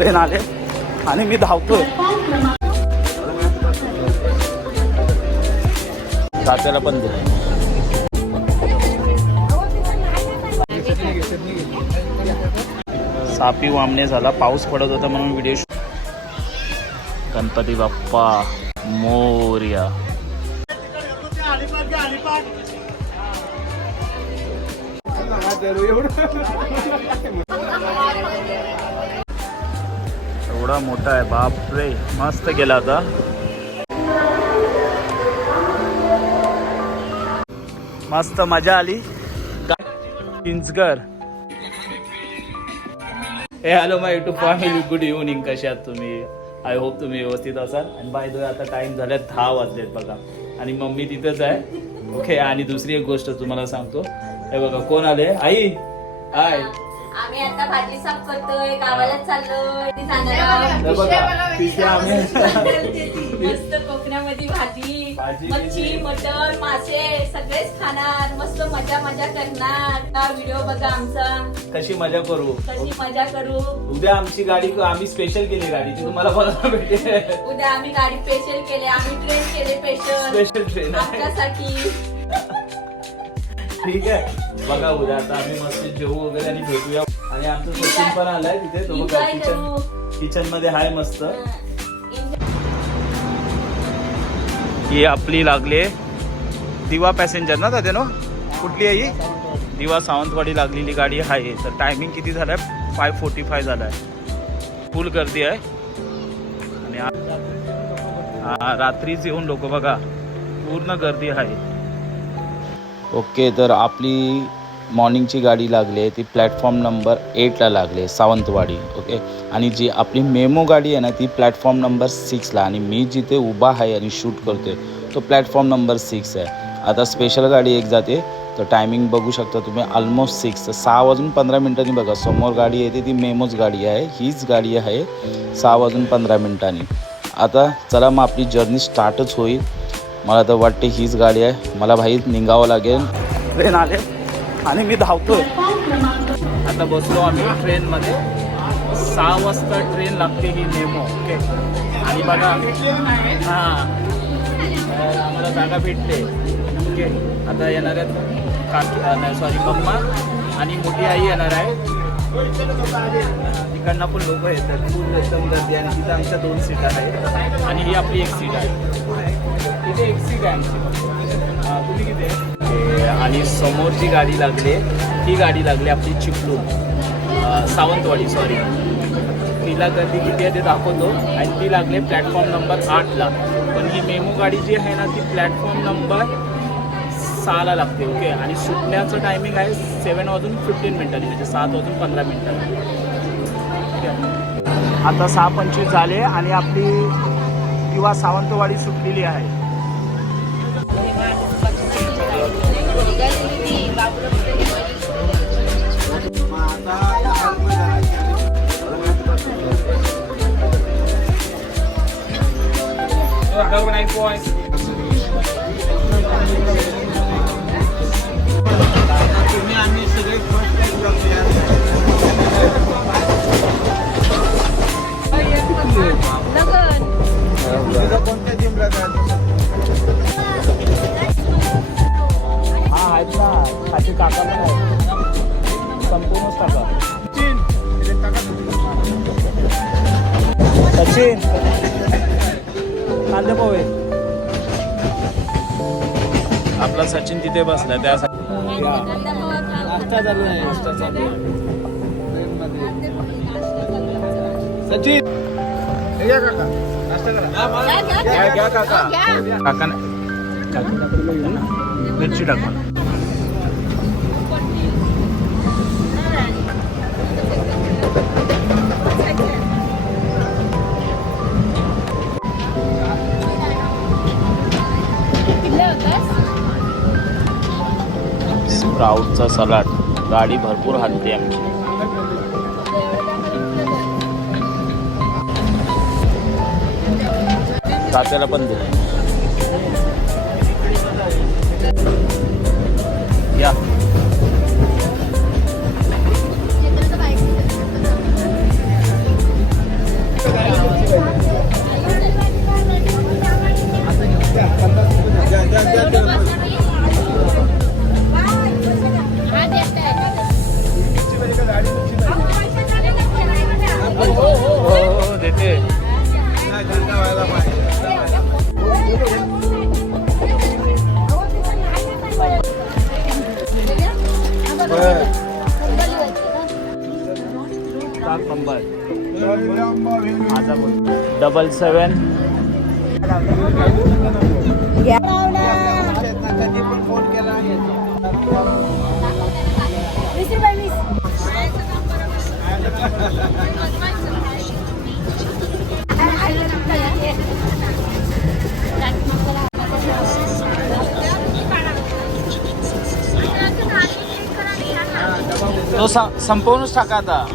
Train आले आणि मी धावतोय. तात्याला पण दे. सापी वामणे झाला, पाऊस पडत होता म्हणून व्हिडिओ. गणपती बाप्पा मोरया. एवढा मोठा आहे, बापरे. मस्त गेला आता. मस्त मजा आली. चिंचगड. हे हॅलो माय युट्यूब फॅमिली, गुड इव्हनिंग. कसे आहात तुम्ही? आय होप तुम्ही व्यवस्थित असाल. आणि बाय द वे आता टाइम झाले 10 वाजलेत बघा. आणि मम्मी तिथेच आहे. ओके. आणि दुसरी एक गोष्ट तुम्हाला सांगतो. हे बघा कोण आले. आई हाय. आम्ही आता भाजी साफ करतोय, गावाला चाललोय. मस्त कोकणामध्ये भाजी, मच्छी, मटण, मासे सगळेच खाणार. मस्त मजा मजा करणार. व्हिडिओ बघा आमचा, कशी मजा करू. उद्या आमची गाडी आम्ही स्पेशल केली, गाडीची तुम्हाला बघायला भेटेल. उद्या आम्ही गाडी स्पेशल केली. आम्ही ट्रेन केले स्पेशल ट्रेन आमच्यासाठी. ठीक आहे बघा. उद्या आता आम्ही मस्त जेवू वगैरे आणि भेटूया. आणि आमचं सचिन पण आलाय तिथे. तो बघा किचन मध्ये हाय मस्त. ही आपली लागले दिवा पॅसेंजर ना दादा नो. कुठली आहे ही? दिवा सावंतवाडी लागलेली गाडी आहे. तर टायमिंग किती झालाय? 5:45 झालाय. फुल गर्दी आहे. आणि रात्रीच येऊन लोक बघा पूर्ण गर्दी आहे. ओके. तर आपली मॉर्निंगची गाडी लागली आहे ती प्लॅटफॉर्म नंबर 8ला लागली आहे, सावंतवाडी. ओके. आणि जी आपली मेमो गाडी आहे ना ती प्लॅटफॉर्म नंबर 6ला. आणि मी जिथे उभा आहे आणि शूट करतोय तो प्लॅटफॉर्म नंबर 6 आहे. आता स्पेशल गाडी एक जाते. तर टायमिंग बघू शकता तुम्ही, ऑलमोस्ट 6:15 बघा. समोर गाडी येते ती मेमोच गाडी आहे. हीच गाडी आहे 6:15. आता चला मग आपली जर्नी स्टार्टच होईल. मला तर वाटते हीच गाडी आहे. मला भाई निघावं लागेल. ट्रेन आले आणि मी धावतोय. आता बसलो आम्ही ट्रेनमध्ये. 6 वाजता ट्रेन लागते ही मेमो. ओके. आणि बघा आम्हाला जागा भेटते. ओके. आता येणार आहेत काकी, मम्मा आणि मोठी आई येणार आहे. तिकडनं पण लोक येतात. फुल एकदम गर्दी. आणि तिथं आमच्या 2 सीट आहेत आणि ही आपली 1 सीट आहे. इथे 1 सीट आहे आमची. तुम्ही किती आहे? आणि समोर जी गाडी लागली ती गाडी लागली आपली चिपळूण सावंतवाडी. सॉरी, तिला गर्दी किती आहे ते दाखवतो. आणि ती लागली प्लॅटफॉर्म नंबर 8ला. पण ही मेमो गाडी जी आहे ना ती प्लॅटफॉर्म नंबर 6ला लागते. ओके. आणि सुटण्याचं टायमिंग आहे 7:15 म्हणजे 7:15. आता 6:25 झाले आणि आपली किंवा सावंतवाडी सुटलेली आहे. आम्ही सगळे कोणत्या जिमला आहेत ना खाती काका पण आहेत. संपूर्णच टाका. सचिन कांदे पोहे. आपला सचिन तिथे बसलाय त्यासाठी. नाश्ता चालू आहे. सचिन नाश्ता करा. घ्या काका. काका मिरची टाका. स्प्राउटचा सलाड. गाडी भरपूर हलते आमची. तात्याला पण दे. या माझा बोल 77 तो संपवूनच टाका आता.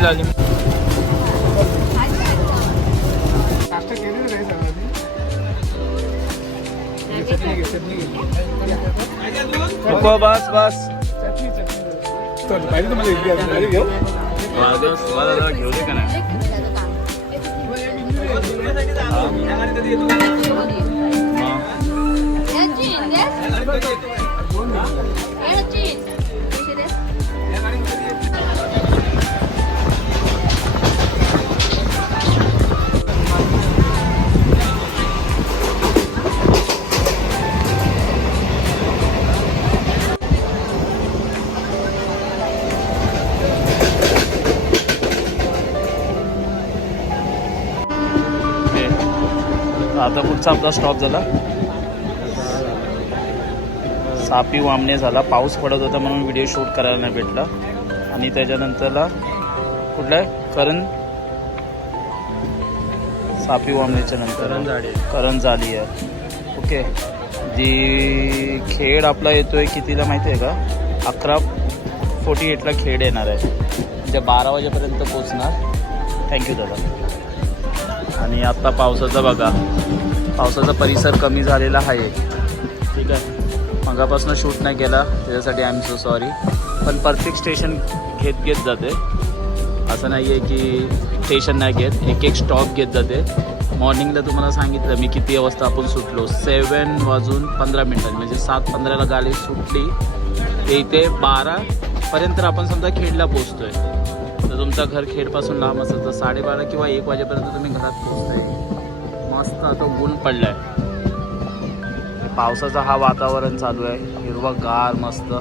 झाली नको बस बस पाहिजे तुम्हाला घेऊ घेऊ दे का नाही आता पुढचा आपला स्टॉप झाला सापी वामणे झाला. पाऊस पडत होता म्हणून व्हिडिओ शूट करायला नाही भेटला. आणि त्याच्यानंतरला कुठला आहे सापी वामणेच्या नंतर करंजाडी आहे. ओके. जी खेड आपला येतोय कितीला माहिती आहे का 11:48ला खेड येणार आहे म्हणजे 12 वाजेपर्यंत पोचणार. थँक्यू दादा. आणि आत्ता पावसाचा बघा पावसाचा परिसर कमी झालेला आहे. ठीक आहे. मगापासून शूट नाही केला त्याच्यासाठी आय एम सो सॉरी. पण प्रत्येक स्टेशन घेत जाते असं नाही आहे की स्टेशन नाही घेत. एक स्टॉप घेत जाते. मॉर्निंगला तुम्हाला सांगितलं मी किती वाजता आपण सुटलो 7:15 म्हणजे 7:15ला गाडी सुटली ते इथे 12पर्यंत आपण समजा खेडला पोचतो आहे. तर तुमचं घर खेडपासून लांब असेल तर 12:30 किंवा 1 वाजेपर्यंत तुम्ही घरात पोचताय. मस्त तो ऊन पडलाय. पावसाचा हा वातावरण चालू आहे हिरवागार मस्त.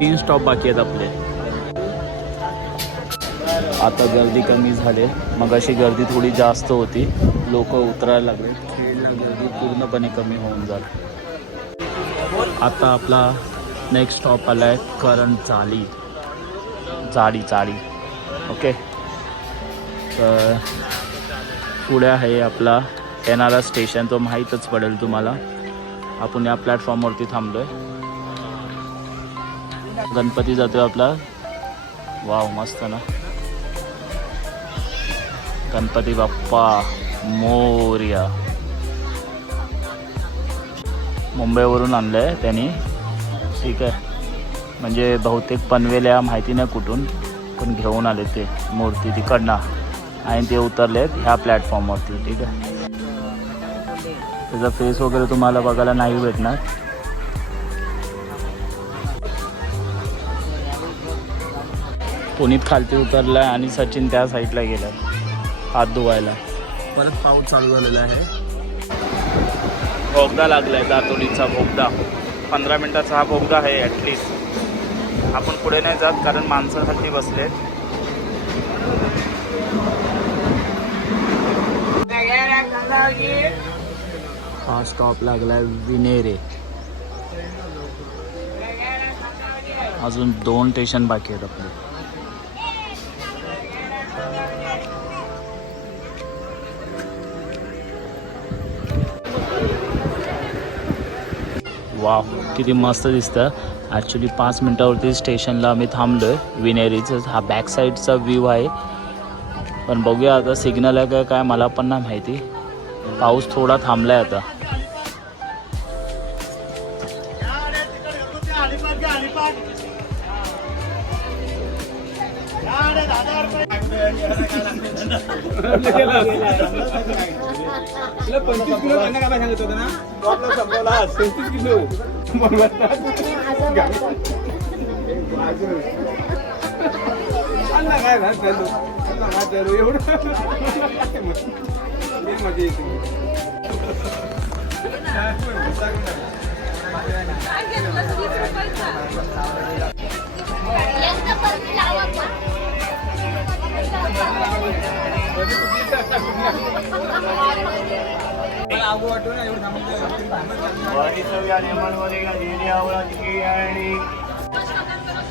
3 स्टॉप बाकी आहेत आपले. आता गर्दी कमी झाली. मगाशी गर्दी थोडी जास्त होती. लोक उतरायला लागले. खेळला गर्दी पूर्णपणे कमी होऊन जाईल. आता आपला नेक्स्ट स्टॉप आला आहे करंजाडी चाळी. ओके. तर पुढे आहे आपला येणारा स्टेशन. तो माहीतच पडेल तुम्हाला. आपण या प्लॅटफॉर्मवरती थांबलो आहे. गणपती जातो आपला. वाव मस्त ना. गणपती बाप्पा मोरया. मुंबईवरून आणलं आहे त्यांनी. ठीक आहे. म्हणजे बहुतेक पनवेल्या माहिती नाही कुठून पण घेऊन आले ते मूर्ती तिकडनं आणि ते उतरलेत ह्या प्लॅटफॉर्मवरती. ठीक आहे. त्याचा फेस वगैरे तुम्हाला बघायला नाही भेटणार. पुनीत खालती उतरला आणि सचिन त्या साईडला गेला हात धुवायला. परत पाऊस चालू झालेला आहे. बोगदा लागलाय दातोलीचा बोगदा. 15 मिनिटाचा हा बोगदा आहे ॲटलिस्ट. आपण पुढे नाही जात कारण माणसं खाली बसलेत. हा स्टॉप लागलाय विनेरे. अजून 2 स्टेशन बाकी आहेत आपले. वाव किती मस्त दिसतं. ॲक्च्युली 5 मिनटावरती स्टेशनला आम्ही थांबलो आहे विनेरीचं. हा बॅक साईडचा व्ह्यू आहे. पण बघूया आता सिग्नल आहे काय मला पण नाही माहिती. पाऊस थोडा थांबला आहे आता.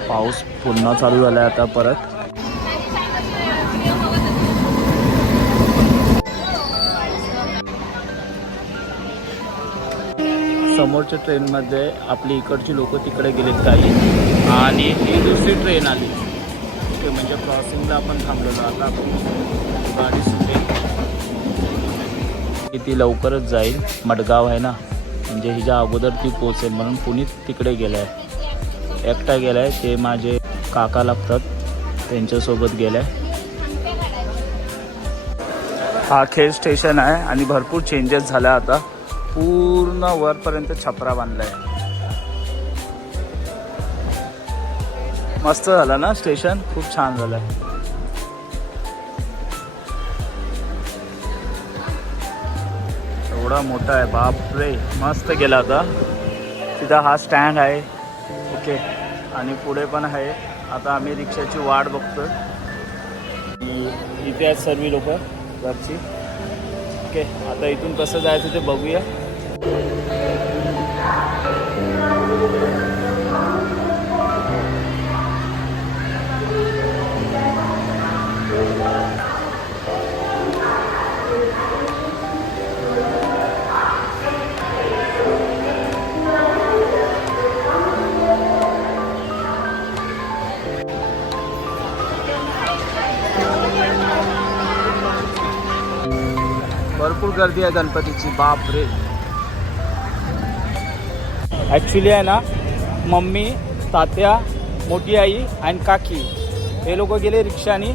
पाऊस पुन्हा चालू झालाय आता परत. समोरच्या ट्रेनमध्ये आपली इकडची लोक तिकडे गेलेत काही, आणि ही दुसरी ट्रेन आली. ओके, म्हणजे क्रॉसिंगला आपण थांबलेलो. आता आपण गाडी सुटेल की ती लवकरच जाईल. मडगाव आहे ना, म्हणजे हिच्या अगोदर ती पोचेल म्हणून पुनीत तिकडे गेलं आहे. एकटा गेला आहे, ते माझे काका लागतात त्यांच्यासोबत गेला आहे. हा खेड स्टेशन आहे आणि भरपूर चेंजेस झाला. आता पूर्ण वरपर्यंत छपरा बांधला आहे. मस्त झालं ना स्टेशन, खूप छान झालं आहे. एवढा मोठा आहे, बापरे, मस्त गेला. आता तिथं हा स्टँड आहे. ओके, आणि पुढे पण आहे. आता आम्ही रिक्षाची वाट बघतोय. इथे आहेत सर्व लोक घरची. ओके, आता इथून कसं जायचं ते बघूया. भरपूर गर्दी आहे गणपतीची, बाप रे. ॲक्च्युली आहे ना, मम्मी, तात्या, मोठी आई आणि काकी हे लोक गेले रिक्षानी.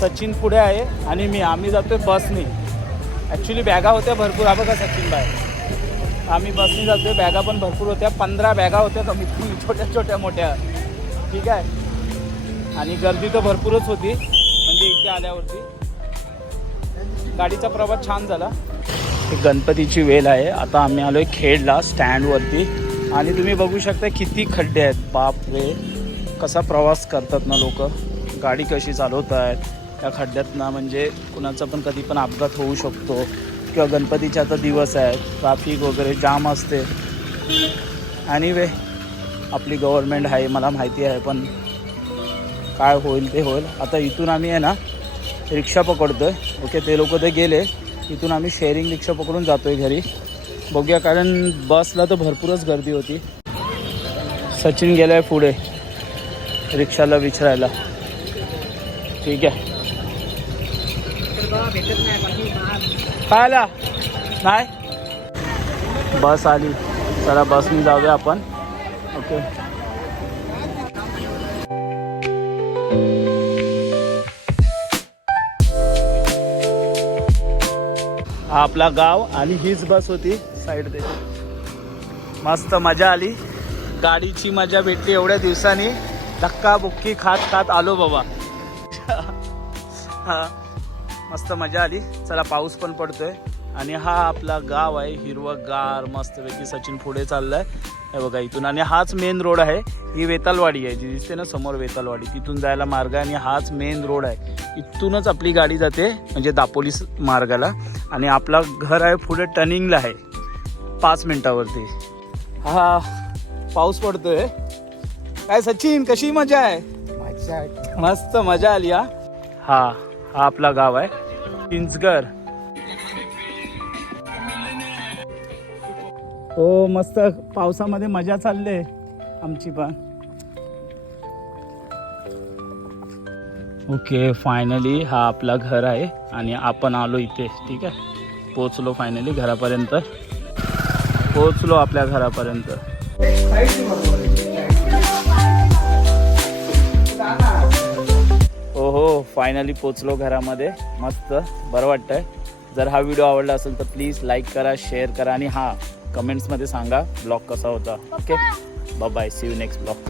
सचिन पुढे आहे आणि आम्ही जातोय बसनी. ॲक्च्युली बॅगा होत्या भरपूर. हा बघा सचिन बाय, आम्ही बसनी जातोय. बॅगा पण भरपूर होत्या, 15 बॅगा होत्या कमीत कमी, छोट्या छोट्या मोठ्या. ठीक आहे, आणि गर्दी तर भरपूरच होती. म्हणजे इथे आल्यावरती गाडीचा प्रवास छान झाला. ही गणपतीची वेल आहे. आता आम्ही आलोय खेडला स्टँडवरती, आणि तुम्ही बघू शकता किती खड्डे आहेत. बाप रे, कसा प्रवास करतात ना लोक, गाडी कशी चालवत आहेत त्या खड्ड्यात ना. म्हणजे कुणाचा पण कधी पण अपघात होऊ शकतो. किंवा गणपतीचे आता दिवस आहेत, ट्रॅफिक वगैरे जाम असते. आणि वे आपली गव्हर्मेंट आहे, मला माहिती आहे, पण काय होईल ते होईल. आता इथून आम्ही आहे ना रिक्षा पकडतोय. ओके, ते लोक ते गेले. इथून आम्ही शेअरिंग रिक्षा पकडून जातोय घरी. बघूया, कारण बसला तर भरपूरच गर्दी होती. सचिन गेलाय पुढे रिक्षाला विचारायला. ठीक आहे, काय आला नाही, बस आली. चला बसनी जाऊया आपण. ओके, हा आपला गाव आणि हीच बस होती साईड ते. मस्त मजा आली, गाडीची मजा भेटली. एवढ्या दिवसांनी धक्काबुक्की खात आलो बाबा. हा, मस्त मजा आली. चला, पाऊस पण पडतोय आणि हा आपला गाव आहे, हिरवगार मस्तपैकी. सचिन पुढे चाललाय हे बघा इथून. आणि हाच मेन रोड आहे. ही वेतालवाडी आहे जी दिसते ना समोर, वेतालवाडी. तिथून जायला मार्ग आहे आणि हाच मेन रोड आहे. इथूनच आपली गाडी जाते, म्हणजे दापोली मार्गाला. आणि आपला घर आहे पुढे टर्निंगला आहे, 5 मिनिटावरती. हा पाऊस पडतोय. काय सचिन, कशी मजा आहे? मस्त मजा आली. हा आपला गाव आहे चिंचगड. हो, मस्त पावसामध्ये मजा चालले आमची पण. ओके, फायनली हा आपला घर आहे आणि आपण आलो इथे. ठीक आहे, पोचलो फायनली घरापर्यंत. पोचलो आपल्या घरापर्यंत. हो, फायनली पोचलो घरामध्ये. मस्त बरं वाटतंय. जर हा व्हिडिओ आवडला असेल तर प्लीज लाईक करा, शेअर करा, आणि कमेंट्समध्ये सांगा ब्लॉग कसा होता. Okay, bye bye, see you next blog.